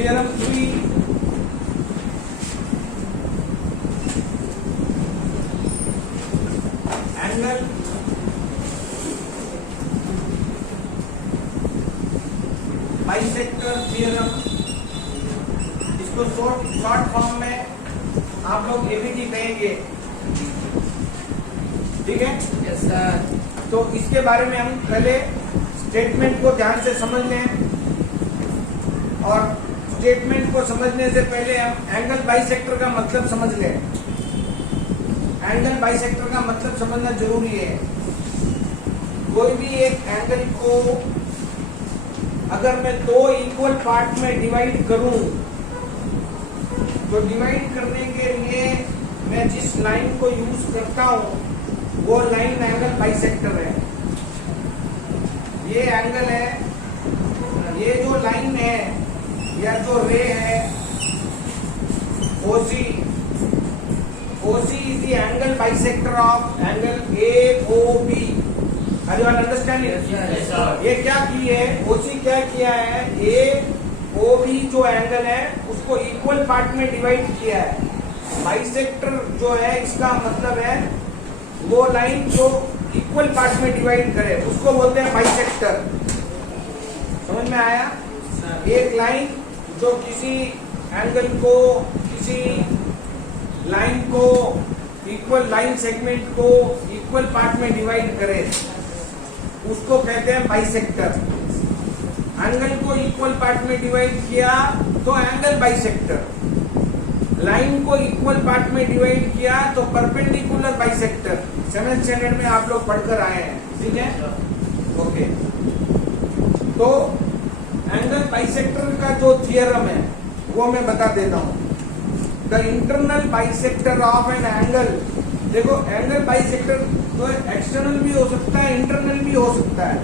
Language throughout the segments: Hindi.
Theorem 3, angle बाइसेक्टर थ्योरम, इसको शॉर्ट फॉर्म में आप लोग एबीटी कहेंगे, ठीक है? Yes sir. तो इसके बारे में हम पहले स्टेटमेंट को ध्यान से समझ लें, और स्टेटमेंट को समझने से पहले हम एंगल बाइसेक्टर का मतलब समझ लें। एंगल बाइसेक्टर का मतलब समझना जरूरी है। कोई भी एक एंगल को अगर मैं दो इक्वल पार्ट में डिवाइड करूं, तो डिवाइड करने के लिए मैं जिस लाइन को यूज करता हूं वो लाइन एंगल बाइसेक्टर है। ये एंगल है, ये जो लाइन है या जो रे है OC is the angle bisector of angle AOB. Are you all understand it? Yes, sir. ये क्या की है, OC क्या किया है, AOB जो एंगल है उसको इक्वल पार्ट में डिवाइड किया है। बाइसेक्टर जो है इसका मतलब है वो लाइन जो इक्वल पार्ट में डिवाइड करे उसको बोलते हैं बाइसेक्टर। समझ में आया? एक लाइन जो किसी एंगल को, किसी लाइन को, इक्वल लाइन सेगमेंट को इक्वल पार्ट में डिवाइड करे उसको कहते हैं बाइसेक्टर। एंगल को इक्वल पार्ट में डिवाइड किया तो एंगल बाइसेक्टर, लाइन को इक्वल पार्ट में डिवाइड किया तो परपेंडिकुलर बाइसेक्टर। 7th स्टैंडर्ड में आप लोग पढ़कर आए हैं, ठीक है? ओके, तो एंगल बाइसेक्टर का जो थियरम है वो मैं बता देता हूं। The internal bisector of an angle, देखो एंगल बाइसेक्टर तो एक्सटर्नल भी हो सकता है, इंटरनल भी हो सकता है।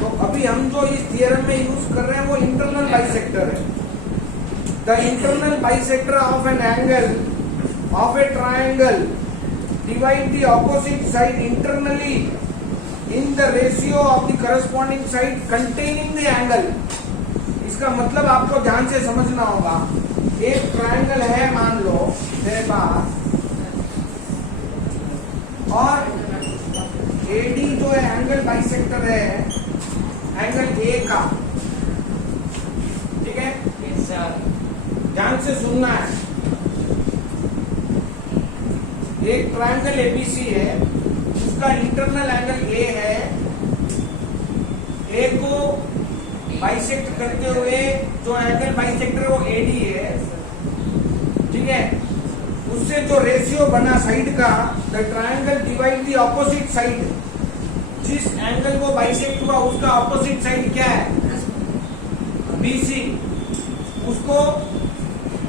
तो अभी हम जो इस थियरम में यूज कर रहे हैं वो इंटरनल बाइसेक्टर है। The internal bisector of an angle of A triangle divide the opposite side internally in the ratio of the corresponding side containing the angle. इसका मतलब आपको ध्यान से समझना होगा। एक ट्रायंगल है मान लो मेरे पास, और AD जो है एंगल बाइसेक्टर है एंगल A का, ठीक है? Yes sir. ध्यान से सुनना है। एक ट्रायंगल ABC है, उसका इंटरनल एंगल A है, A को बाइसेक्ट करते हुए जो एंगल बाइसेक्टर वो AD है, ठीक है? उससे जो रेशियो बना साइड का, the triangle divide the opposite side. जिस एंगल को बाइसेक्ट हुआ उसका ऑपोजिट साइड क्या है, BC, उसको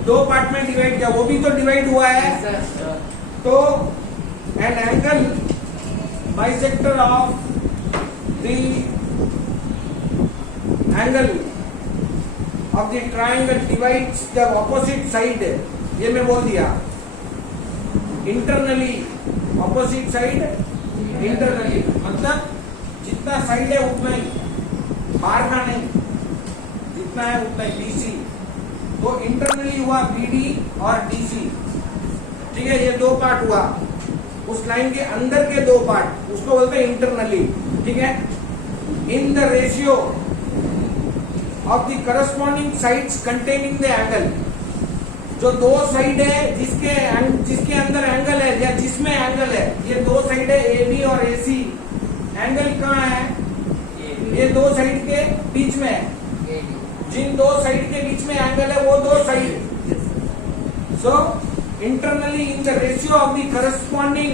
दो पार्ट में डिवाइड किया, वो भी तो डिवाइड हुआ है। तो an angle bisector of the angle of the triangle divides the opposite side, ये मैं बोल दिया। इंटरनली, ऑपोजिट साइड इंटरनली, मतलब जितना साइड है उतना ही, बाहर का नहीं, जितना है उतना ही। BC तो इंटरनली हुआ BD और DC, ठीक है? ये दो पार्ट हुआ, उस लाइन के अंदर के दो पार्ट, उसको बोलते हैं इंटरनली, ठीक है? In the ratio of the corresponding sides containing the angle. जो दो साइड है जिसके अंदर एंगल है या जिसमें एंगल है, ये दो साइड है AB और AC। एंगल कहाँ है? ये दो साइड के बीच में है। जिन दो साइड के बीच में एंगल है वो दो side. So internally in the ratio of the corresponding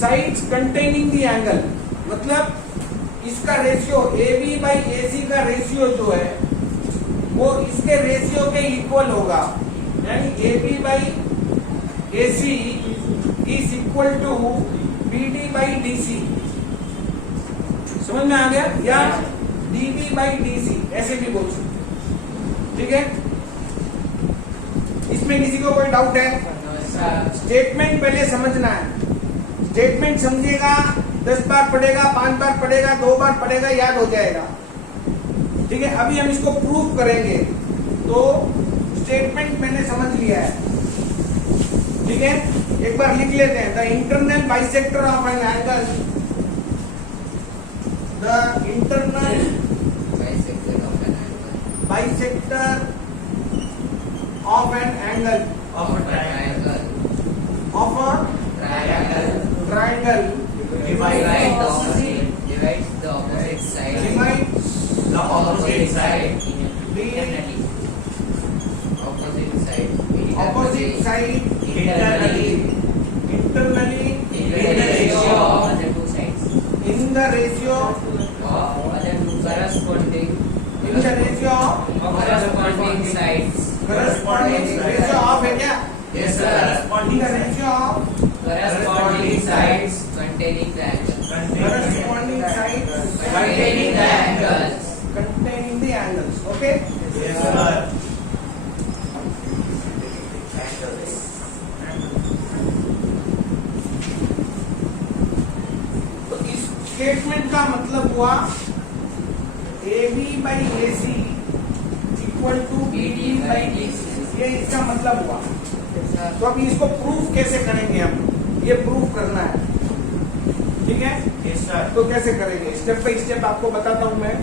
sides containing the angle, मतलब इसका रेशियो AB बाई AC का रेशियो जो है वो इसके रेशियो के इक्वल होगा, यानी AB by AC is equal to BD by DC। समझ में आ गया? या DB बाई DC ऐसे भी बोल सकते, ठीक है? इसमें किसी को कोई डाउट है? स्टेटमेंट पहले समझना है। स्टेटमेंट समझिएगा, 10 बार पढ़ेगा, 5 बार पढ़ेगा, 2 बार पढ़ेगा, याद हो जाएगा, ठीक है? अभी हम इसको प्रूफ करेंगे। तो स्टेटमेंट मैंने समझ लिया है, ठीक है। एक बार लिख लेते हैं, the internal bisector of an angle, the internal bisector of an angle of a triangle. Of a triangle Divide the opposite. Divides the opposite side. Divides The opposite side. Internally. Opposite side. opposite side Internally. internally In the ratio of other two sides. in the ratio Of other two corresponding. in the ratio Corresponding sides. corresponding ratio of है क्या? Yes, sir. in Corresponding the ratio of Corresponding sides containing the angle. corresponding sides Containing the angles. containing the angles. Okay. Yes, sir. तो इस स्टेटमेंट का मतलब हुआ AB by AC equal to BD by DC, ये इसका मतलब हुआ। तो अभी इसको प्रूफ कैसे करेंगे हम, ये प्रूफ करना है, ठीक है। Yes, sir. तो कैसे करेंगे, स्टेप बाय स्टेप आपको बताता हूं मैं।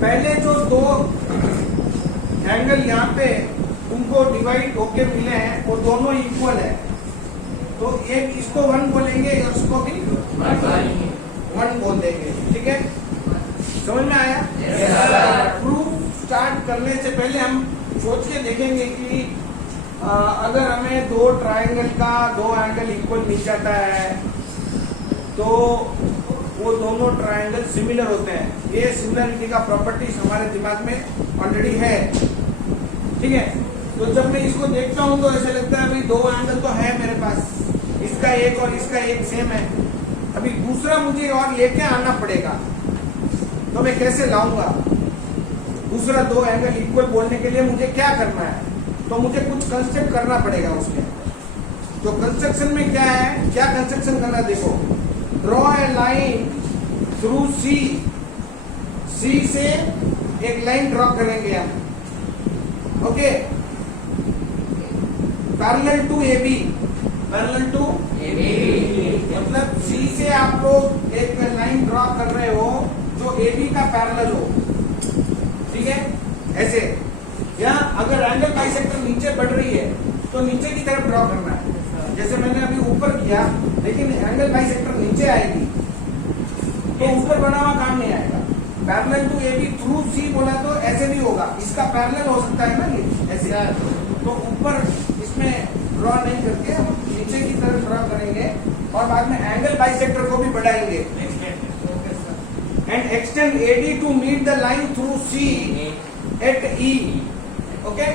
पहले जो दो एंगल यहाँ पे उनको डिवाइड होके मिले हैं वो दोनों इक्वल है, तो एक इसको 1 बोलेंगे और इसको भी 1 बोल देंगे, ठीक है। समझ में आया? Yes, sir. प्रूफ स्टार्ट करने से पहले हम सोच के देखेंगे कि अगर हमें दो ट्रायंगल का दो एंगल इक्वल मिल जाता है तो वो दोनों ट्रायंगल सिमिलर होते हैं। ये सिमिलरिटी का प्रॉपर्टीज हमारे दिमाग में ऑलरेडी है, ठीक है। तो जब मैं इसको देखता हूं तो ऐसा लगता है अभी दो एंगल तो है मेरे पास, इसका एक और इसका एक सेम है। अभी दूसरा मुझे और लेके आना पड़ेगा, तो मैं कैसे लाऊंगा दूसरा दो एंगल इक्वल बोलने के लिए? मुझे क्या करना है, तो मुझे कुछ कंस्ट्रक्ट करना पड़ेगा उसमें। तो कंस्ट्रक्शन में क्या है, क्या कंस्ट्रक्शन करना है? देखो, draw a line through C, C से एक लाइन ड्रॉ करेंगे हम, okay, parallel to AB, parallel to मतलब सी से आप लोग एक लाइन ड्रॉ कर रहे हो जो AB का पैरेलल हो, ठीक है, ऐसे। या अगर एंगल बाइसेक्टर नीचे बढ़ रही है तो नीचे की तरफ ड्रॉ करना है, जैसे मैंने अभी ऊपर किया, लेकिन एंगल बाइसेक्टर नीचे आएगी तो ऊपर बना हुआ काम नहीं आएगा। Parallel to AB through C बोला तो ऐसे नहीं होगा, इसका पैरेलल हो सकता है ना ये ऐसे, तो ऊपर इसमें ड्रॉ नहीं करके हम नीचे की तरफ ड्रॉ करेंगे और बाद में एंगल बाइसेक्टर को भी बढ़ाएंगे। And extend AD to meet the line through C at E, okay.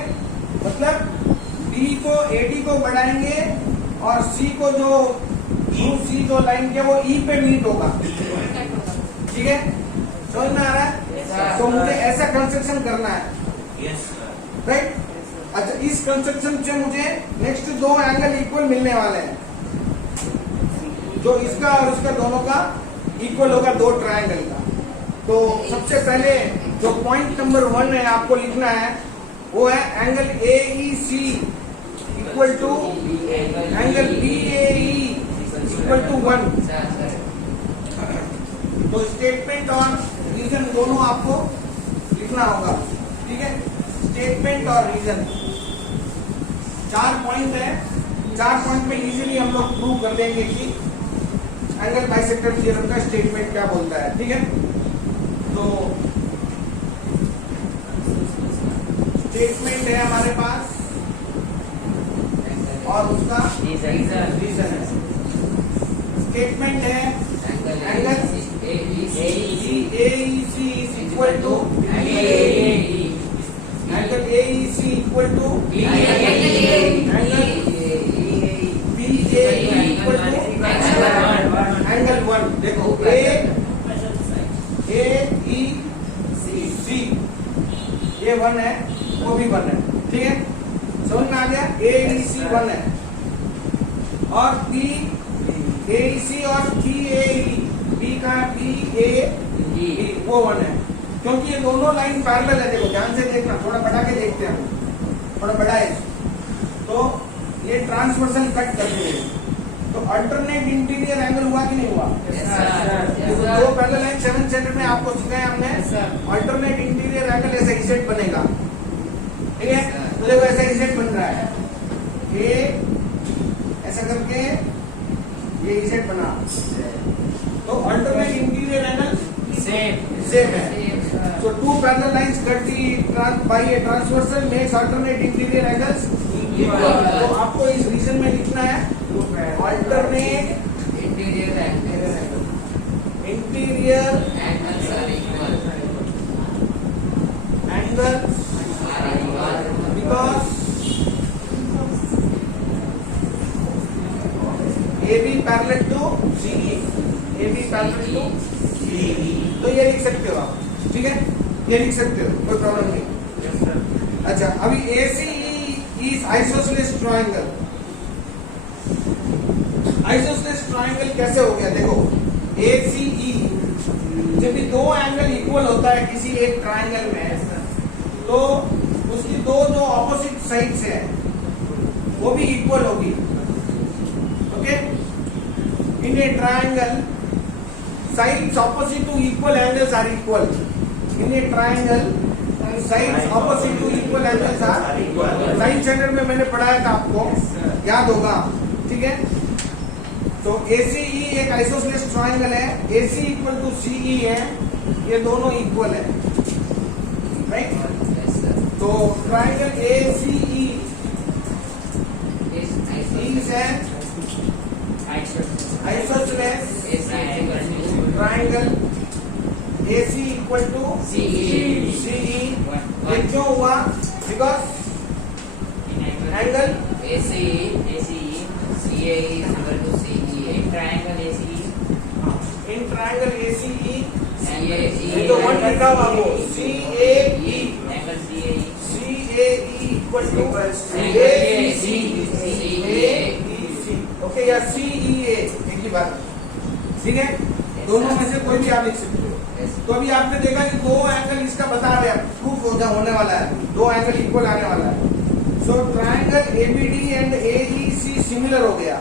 मतलब B को AD को बढ़ाएंगे और C को जो थ्रू C जो लाइन के वो E पे मीट होगा, ठीक है। समझ में आ रहा है? तो मुझे ऐसा कंस्ट्रक्शन करना है, Yes, sir. राइट। अच्छा, इस कंस्ट्रक्शन से मुझे नेक्स्ट दो एंगल इक्वल मिलने वाले हैं, जो इसका और उसका दोनों का इक्वल होगा, दो ट्रायंगल का। तो सबसे पहले जो पॉइंट नंबर 1 है आपको लिखना है वो है angle AEC equal to angle BAE equal to 1। तो स्टेटमेंट और रीजन दोनों आपको लिखना होगा, ठीक है। स्टेटमेंट और रीजन 4 पॉइंट है, 4 पॉइंट में इजीली हम लोग प्रूव कर देंगे कि एंगल बाइसेक्टर थ्योरम का स्टेटमेंट क्या बोलता है, ठीक है। तो स्टेटमेंट है हमारे पास और उसका रीजन है। स्टेटमेंट है angle AEC is equal to angle AEC equal to angle BAE equal to angle 1। देखो AEC ये 1 है, वो भी 1 है, ठीक है। समझ में आ गया? AEC 1 है और BAEC और BAE, B का BAE वो 1 है, क्योंकि ये दोनों लाइन पैरेलल है। देखो ध्यान से देखना, थोड़ा बढ़ा के देखते हैं हम, थोड़ा बड़ा है। तो ये ट्रांसवर्सल कट कर दिए, तो अल्टरनेट इंटीरियर एंगल हुआ कि नहीं हुआ? देखो दो पैरेलल लाइन 7 स्टैंडर्ड में आपको सिखाया हमने, अल्टरनेट इंटीरियर एंगल ऐसा इसेट बनेगा, ठीक है? तो देखो ऐसा इसेट बन रहा है, ये ऐसा करके ये इसेट बना, तो अल्टरनेट इंटीरियर एंगल सेम है। So two parallel lines cut by a transversal makes alternate interior angles equal. तो आपको इस रीजन में लिखना है alternate Interior angles interior angles are equal. angles Are equal. because AB parallel to CE, AB parallel to CE, तो ये लिख सकते हो आप, ठीक है? ये लिख सकते हो, कोई प्रॉब्लम नहीं। अच्छा, अभी ACE is isosceles triangle। Isosceles triangle कैसे हो गया? देखो ACE, जब भी दो एंगल इक्वल होता है किसी एक ट्रायंगल में, तो उसकी दो जो ऑपोजिट साइड्स है वो भी इक्वल होगी, okay? In A triangle sides opposite to equal angles are equal. In a triangle, sides opposite to equal angles are equal. 9th standard में मैंने पढ़ाया था, आपको याद होगा, ठीक है? तो ACE एक आइसोसेलेस ट्रायंगल है, AC इक्वल टू CE है, ये दोनों इक्वल है, राइट? तो triangle ACE is an isosceles triangle AC equal to CE। ये क्यों हुआ? Because angle ACE, CA is equal to CE. In triangle ACE, in triangle ACE, CAE, ये तो वन लिखा हुआ वो CAE, angle CAE, CAE equal to angle AEC, okay, या CEA, एक ही बात, ठीक है? दोनों में से कोई भी आप लिख सकते हो। तो अभी आपने देखा कि दो एंगल इसका बता रहे हैं, प्रूफ होने वाला है, दो एंगल इक्वल आने वाला है। So triangle ABD and AEC similar हो गया,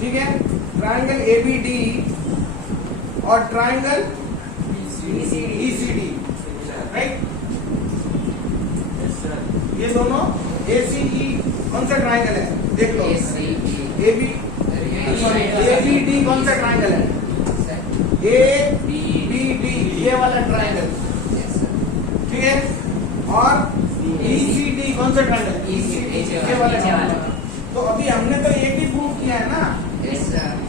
ठीक है? ट्रायंगल ABD और ट्रायंगल ECD, राइट? ये दोनों ACE कौन सा ट्रायंगल है? देख लो, ABD कौन सा ट्रायंगल है? ABD, ये वाला ट्रायंगल, ठीक है? और ECD कौन सा ट्रायंगल? ये वाला ट्रायंगल। तो अभी हमने तो एक ही प्रूव किया है ना,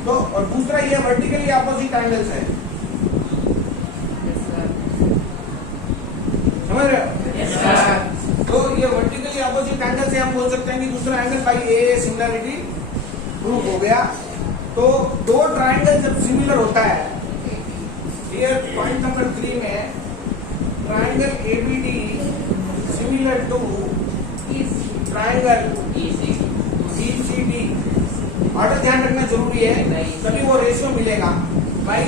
तो और दूसरा ये वर्टिकली अपोजिट एंगल्स है, समझ रहे हो? तो ये वर्टिकली अपोजिट एंगल से हम बोल सकते हैं कि दूसरा angle by A similarity proof हो गया। तो दो ट्रायंगल जब सिमिलर होता है, हियर पॉइंट नंबर 3 में triangle ABD similar to triangle ECD, order ध्यान रखना जरूरी है, तभी वो रेशियो मिलेगा। बाई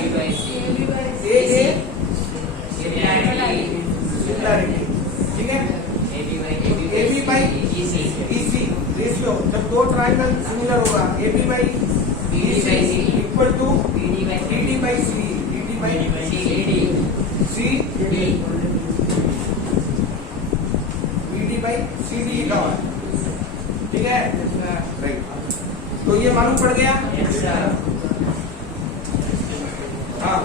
AA सिमिलरिटी, ठीक है? AB बाई EC रेशियो, जब दो ट्रायंगल सिमिलर होगा, AB by EC equal to BD by CD, BD by CD, BD by CD का, ठीक है? राइट, तो ये मालूम पड़ गया। हाँ,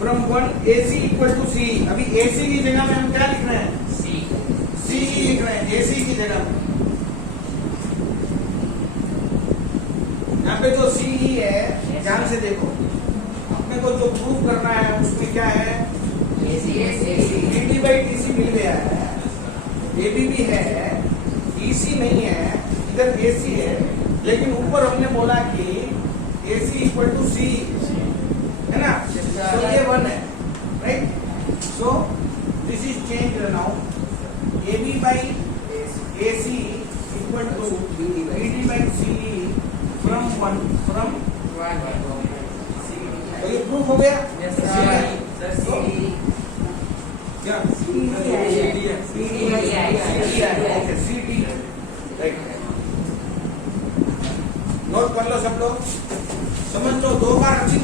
from 1 AC equal to CE। अभी AC की जगह में हम क्या लिख रहे हैं? CE लिख रहे हैं AC की जगह में। यहाँ पे जो CE है, ध्यान से देखो, अपने को जो प्रूफ करना है उसमें क्या है? BD बाई DC मिल गया है, AB भी है, EC नहीं है, इधर AC है, लेकिन ऊपर हमने बोला कि AC इक्वल टू CE, है ना? तो ये 1 है, right? So this is change now, AB by AC equal to BD by CE from 1 proof हो गया Yes, ठीक sir. है? Sir, तो CD. क्या ओके CD राइट नोट कर लो सब लोग समझ लो 2 बार अच्छी